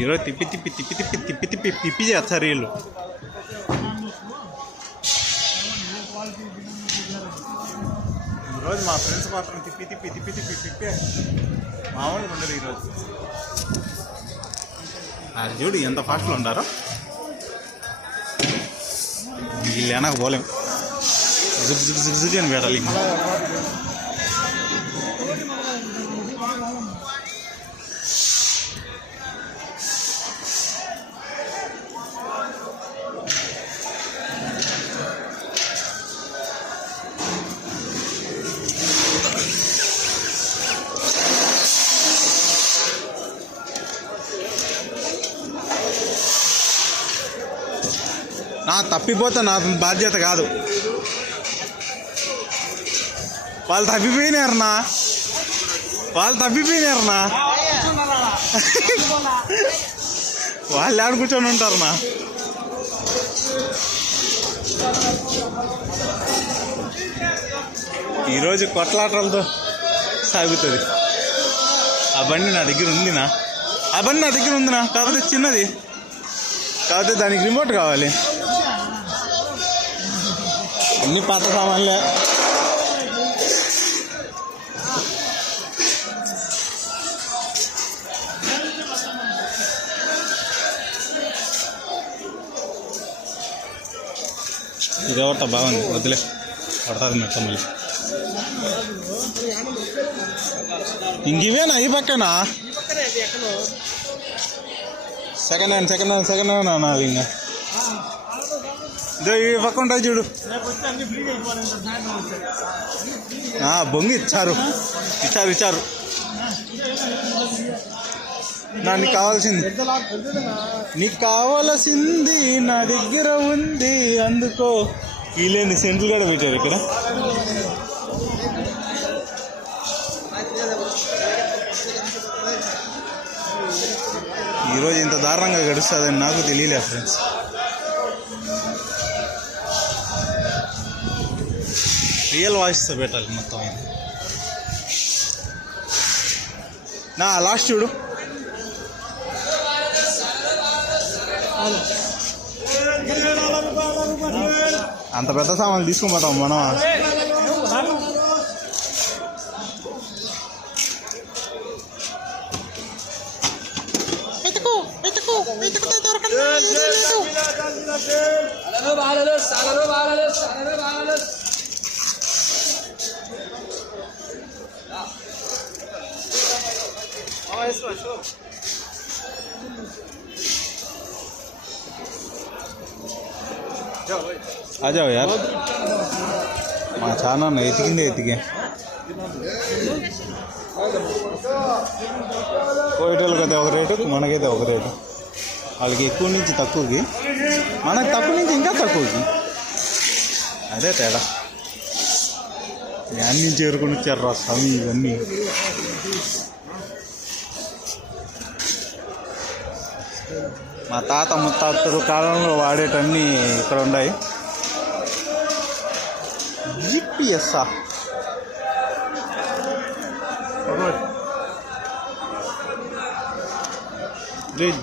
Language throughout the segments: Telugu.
ఈరోజు తిప్పి తిప్పి తిప్పి తిప్పి తిప్పి తిప్పి తిప్పి చేస్తారు వీళ్ళు. ఈరోజు మా ఫ్రెండ్స్ మాత్రం తిప్పి తిప్పి తిప్పి తిప్పి తిప్పి మామూలుగా ఉండదు ఈరోజు. అది చూడు ఎంత ఫాస్ట్లో ఉంటారో. వీళ్ళు వెనక పోలేం, జిగ్ జిగ్ జిగ్ జిగ్ అని పెట్టాలి. నా తప్పిపోతే నా బాధ్యత కాదు, వాళ్ళు తప్పిపోయినారన్నా, వాళ్ళు తప్పిపోయినారన్నా. వాళ్ళు ఆడ కూర్చొని ఉంటారన్నా. ఈరోజు కొట్లాటలతో సాగుతుంది. ఆ బండి నా దగ్గర ఉందినా, ఆ బండి నా దగ్గర ఉందినా, కాకపోతే చిన్నది, కాకపోతే దానికి రిమోట్ కావాలి. అన్ని పాత సామాన్లే. ఇది ఎవరితో బాగుంది, వద్దులే పడుతుంది మెత్త మళ్ళీ. ఇంకేనా ఈ పక్కనా? సెకండ్ హ్యాండ్ అన్నది. ఇంకా ఈ పక్క ఉంటుంది చూడు, బొంగి ఇచ్చారు. నీకు కావాల్సింది నా దగ్గర ఉంది, అందుకో. వీళ్ళేంది సెంట్లు కూడా పెట్టారు ఇక్కడ. ఈరోజు ఇంత దారుణంగా గడుస్తుందని నాకు తెలియలే ఫ్రెండ్స్. రియల్ వాయిస్తో పెట్టాలి మొత్తం. నా లాస్ట్ చూడు, అంత పెద్ద సామాన్లు తీసుకుపోతాం మనం. आ जाओ यार, మా ఛానల్ ఎతికే కోయటోళ్ళకైతే ఒక రేటు, మనకైతే ఒక రేటు. వాళ్ళకి ఎక్కువ నుంచి తక్కువకి, మనకు తక్కువ నుంచి ఇంకా తక్కువకి. అదే తేడా. అన్నీ చేరుకుని వచ్చారు రా స్వామి. ఇవన్నీ మా తాత ముత్తాతల కాలంలో వాడేటన్నీ ఇక్కడ ఉన్నాయి. జిపిఎస్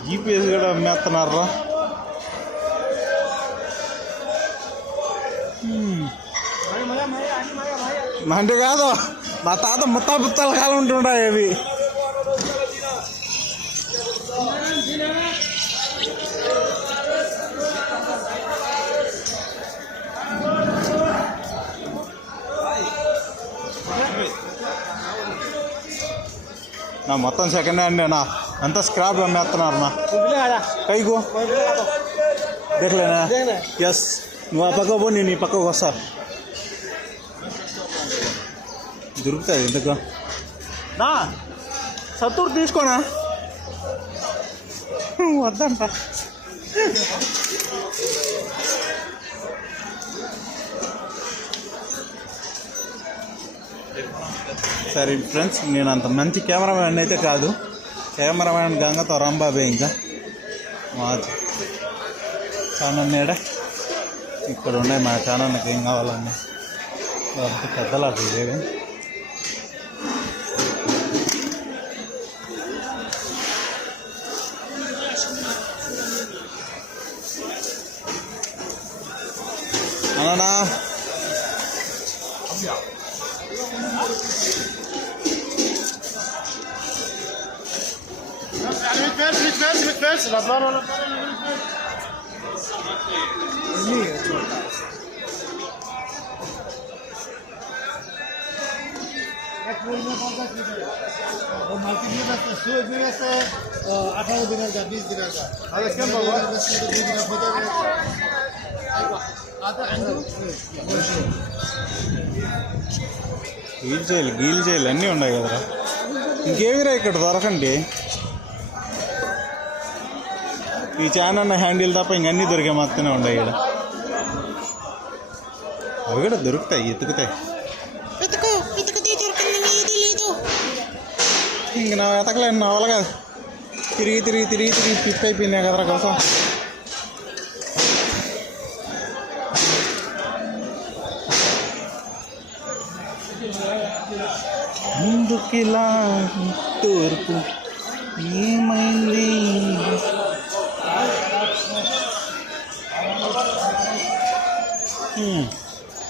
జీపీఎస్ కూడా అమ్మేస్తున్నారా? అంటే కాదు, మా తాత ముత్తాతల కాలం ఉంటుంటాయి అవి. నా మొత్తం సెకండ్ హ్యాండ్ నా అంతా స్క్రాప్ అమ్మేస్తున్నారు. నా కైకు దేఖలేనా? ఎస్, నువ్వు ఆ పక్క పో, నేను ఈ పక్కకు వస్తా. దొరుకుతుంది ఎందుకు నా సత్తూరు తీసుకోనా? వద్దంట. సరే ఫ్రెండ్స్, నేను అంత మంచి కెమెరామ్యాన్ అయితే కాదు. కెమెరామ్యాన్ గంగతో రాంబాబే. ఇంకా మా ఛానల్ నేడ ఇక్కడ ఉన్నాయి. మా ఛానల్కి ఏం కావాలన్నా పెద్దలాట ఇదేవి. అన్నా గీల్ చేయలు అన్నీ ఉన్నాయి కదరా. ఇంకేమిరా ఇక్కడ దొరకండి. ఈ ఛానల్ హ్యాండిల్ తప్ప ఇంకన్నీ దొరికే మాత్రమే ఉన్నాయి ఇక్కడ. అవి కూడా దొరుకుతాయి, ఎతుకుతాయి. ఇంక నా వెతకలేను, నా వల్ల కాదు. తిరిగి తిరిగి తిరిగి తిరిగి పిప్ అయిపోయినాయి కదరా కోసం. ముందుకిలా తూర్పు ఏమైంది?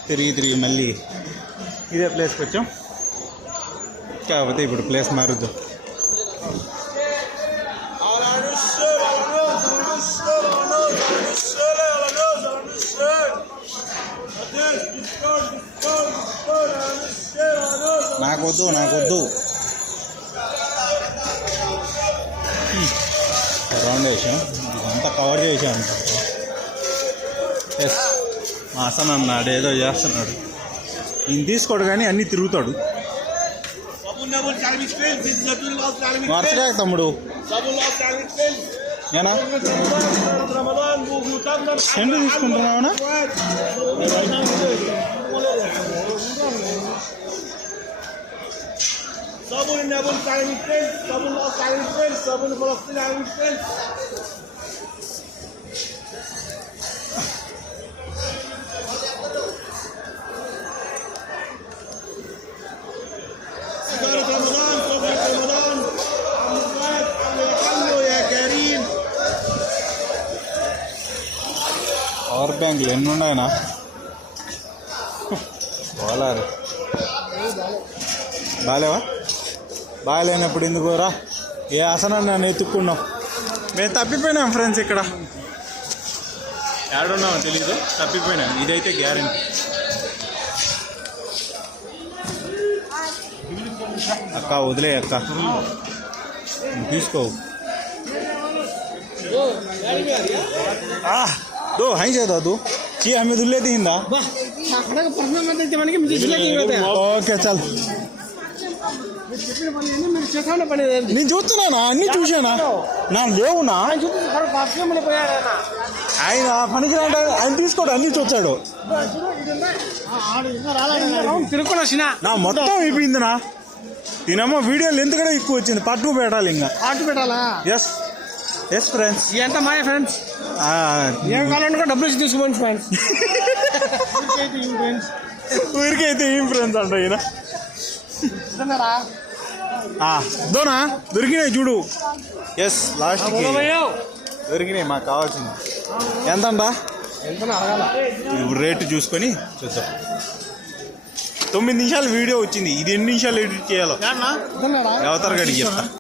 తిరిగి తిరిగి మళ్ళీ ఇదే ప్లేస్కి వచ్చాం. కాకపోతే ఇప్పుడు ప్లేస్ మారుద్దాం. నాకొద్దు రౌండ్ వేసాం, ఇదంతా కవర్ చేసాం. ఎస్, మా అసలు అన్నాడు ఏదో చేస్తున్నాడు. ఈయన తీసుకోడు కానీ అన్నీ తిరుగుతాడు. వరుసగా తమ్ముడు ఏనా సెండు తీసుకుంటున్నావునా? صابون النابل على 100 فلس، صابون الاصل على 100 فلس، صابون فلسطين على 100 فلس. سيجارة رمضان، صبغة رمضان، خلوا يا كريم. పవర్ బ్యాంకులు ఎన్ని ఉన్నాయనా? బాగాలేవా? బాగాలేనప్పుడు ఎందుకు రా, ఏ ఆసనాన్ని నన్ను ఎత్తుక్కున్నాం. మేము తప్పిపోయినాం ఫ్రెండ్స్. ఇక్కడ ఏడున్నామో తెలీదు, తప్పిపోయినాం. ఇదైతే గ్యారెంటీ. అక్క వదిలే అక్క, తీసుకో. दो हाई जाता तू ची हमें दुल्ले दिंदा ఓకే చల్. నేను చూస్తున్నానా, అన్ని చూసానా, నా లేవునా? ఆయన పనికి రాంటే ఆయన తీసుకోడు, అన్ని చూచాడు. నా మొత్తం అయిపోయిందినా. దీనమ్మో వీడియోలు ఎందుకంటే ఎక్కువ వచ్చింది. పట్టు పెట్టాలి, ఇంకా పట్టు పెట్టాలా? ఎస్ ఎస్ ఫ్రెండ్స్, ఎంత మాయ ఫ్రెండ్స్. ఏం కావాలంటే డబ్బులు ఇచ్చి తీసుకోండి ఫ్రెండ్స్. ఊరికైతే ఏం ఫ్రెండ్స్ అంట ఈయన. దోనా దొరికినాయి చూడు. ఎస్ లాస్ట్ దొరికినాయి మాకు కావాల్సింది. ఎంతంట రేటు చూసుకొని చూద్దాం. 9 నిమిషాలు వీడియో వచ్చింది. ఇది ఎన్ని నిమిషాలు ఎడిట్ చేయాలో అవతారు గడికి చెప్తా.